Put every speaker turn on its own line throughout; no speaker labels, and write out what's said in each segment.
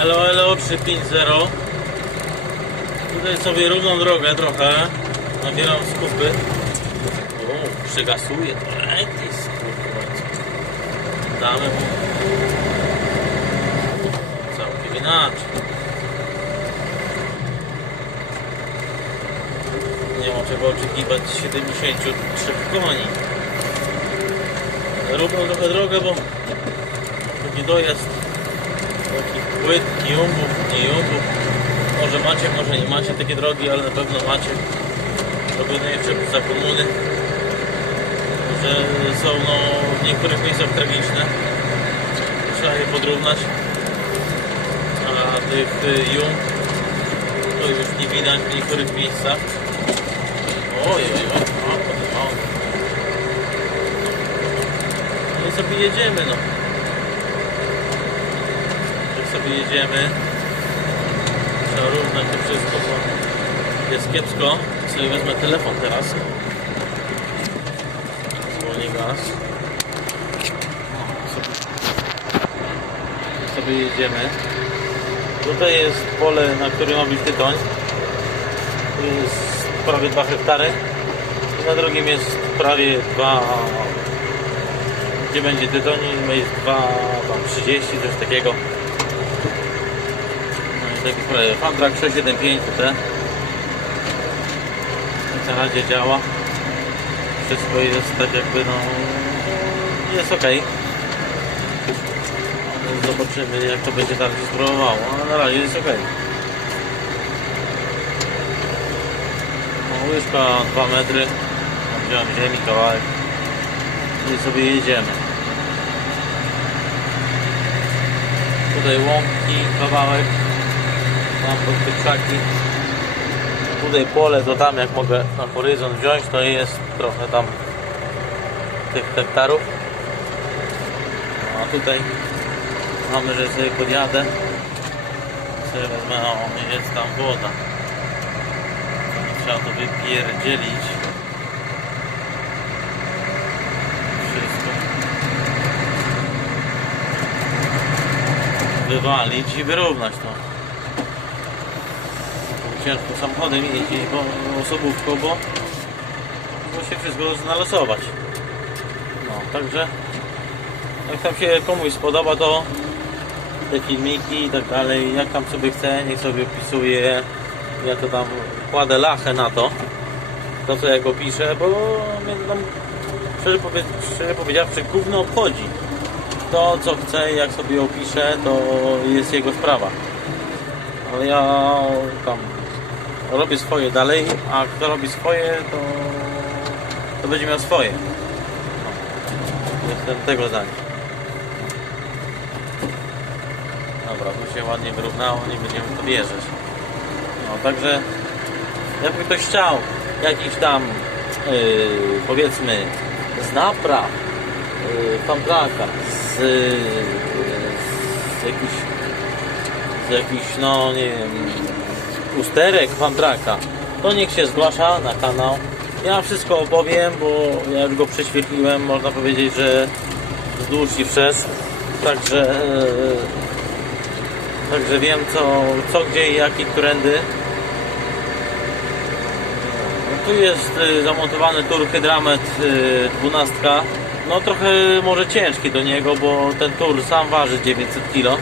Elo, elo 350 Tutaj sobie równą drogę trochę. Nabieram skupy. O, przygasuje Ej, ty skurwa. Damy mu. Całkiem inaczej. Nie ma czego oczekiwać 73 koni. Równą trochę drogę, bo taki dojazd. Taki płytki, jumbów, nie jumbów. Może macie, może nie macie takie drogi, ale na pewno macie. Robione jeszcze za komuny, że są no, w niektórych miejscach tragiczne. Trzeba je podrównać. A tych y, jumb to już nie widać w niektórych miejscach. Oj, oj, o, o, o. No sobie jedziemy, no. Sobie jedziemy, trzeba równać to wszystko, bo jest kiepsko. Sobie wezmę telefon teraz. Zwolnię gaz. Sobie, sobie jedziemy. Tutaj jest pole, na którym ma być tytoń. Tu jest prawie 2 hektary. Na drugim jest prawie 2 gdzie będzie tytoń, jest 2, tam 30, coś takiego. No i taki sprawy. Fandrak 675 tutaj. W zasadzie działa. Wszystko jest tak jakby no jest ok. Zobaczymy jak to będzie dalej spróbowało. Ale na razie jest ok. No, łyżka 2 metry. Wziąłem ziemi kawałek i sobie jedziemy. Tutaj łąki, kawałek, tam pod te krzaki. Tutaj pole, to tam jak mogę na horyzont wziąć, to jest trochę tam tych hektarów. No, A tutaj mamy, że sobie podjadę. Sobie wezmę, o, jest tam woda. Trzeba to wypierdzielić. wywalić i wyrównać to. Ciężko samochodem jeździć, bo osobówką, bo, bo się wszystko znalosować. No, także jak tam się komuś spodoba to te filmiki i tak dalej, jak tam sobie chce, niech sobie opisuje, ja to tam kładę lachę na to, to co ja go piszę, bo mnie tam szczerze, powie, szczerze powiedziawszy, gówno obchodzi. To, co chce, jak sobie opisze, to jest jego sprawa. Ale ja tam robię swoje dalej, a kto robi swoje, to, to będzie miał swoje. Jestem tego zdania. Dobra, tu się ładnie wyrównało, nie będziemy to bierzeć. No, także jakby ktoś chciał jakiś tam yy, powiedzmy z napraw yy, fantraka, z, yy, z jakichś z jakichś, no nie wiem, usterek fantraka, to niech się zgłasza na kanał. Ja wszystko opowiem, bo ja już go prześwietliłem, można powiedzieć, że wzdłuż i wszerz. Także, yy, także wiem co, co gdzie i jak i którędy. No, tu jest y, zamontowany tur hydramet y, 12. No trochę może ciężki do niego, bo ten tur sam waży 900 kg.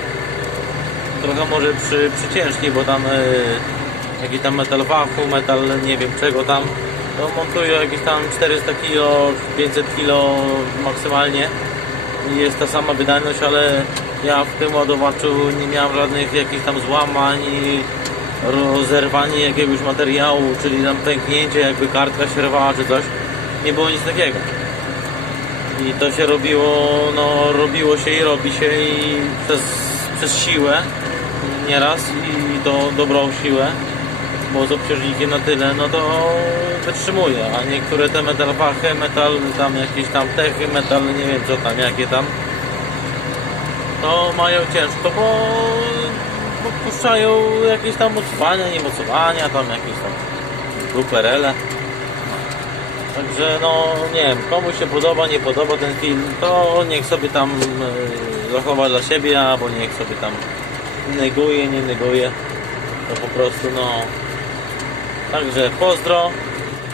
Trochę może przy, przy ciężki, bo tam y, jakiś tam metal wachu, metal nie wiem czego tam. To montuję jakieś tam 400 kg, 500 kg maksymalnie. I jest ta sama wydajność, ale ja w tym ładowaczu nie miałem żadnych jakichś tam złamań i rozerwanie jakiegoś materiału, czyli tam pęknięcie, jakby kartka się rwała czy coś. Nie było nic takiego. I to się robiło, no robiło się i robi się i przez, przez siłę nieraz i to dobrą siłę, bo z obciążnikiem na tyle, no to wytrzymuje, a niektóre te metal wachy, metal tam jakieś tam techy, metal nie wiem co tam, jakie tam, to mają ciężko, bo, puszczają jakieś tam mocowania, niemocowania, tam jakieś tam duperele. Także no nie wiem, komuś się podoba, nie podoba ten film, to niech sobie tam e, zachowa dla siebie, albo niech sobie tam neguję, nie neguję. To po prostu no. Także pozdro.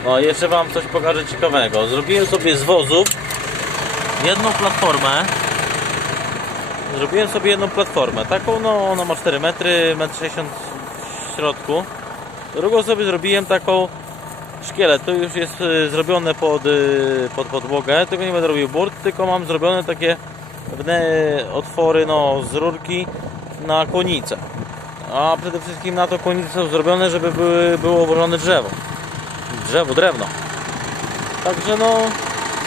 No jeszcze wam coś pokażę ciekawego. Zrobiłem sobie z wozów jedną platformę. Zrobiłem sobie jedną platformę. Taką no ona ma 4 metry, 1,60 m w środku. Drugą sobie zrobiłem taką szkielet. To już jest y, zrobione pod, y, pod podłogę. Tylko nie będę robił burt, tylko mam zrobione takie pewne otwory no, z rurki na konicę. A przede wszystkim na to konice są zrobione, żeby były, było włożone drzewo. Drzewo, drewno. Także no,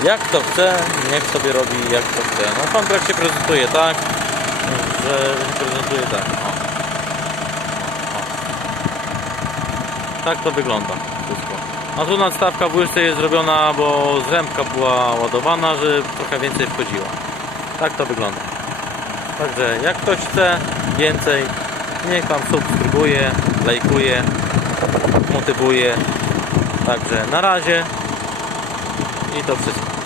jak to chce, niech sobie robi jak to chce. No kontrakt się prezentuje tak, że się prezentuje tak. O. O. Tak to wygląda wszystko. A tu nadstawka łyżce jest zrobiona, bo zrębka była ładowana, że trochę więcej wchodziło. Tak to wygląda. Także jak ktoś chce więcej, niech tam subskrybuje, lajkuje, motywuje. Także na razie i to wszystko.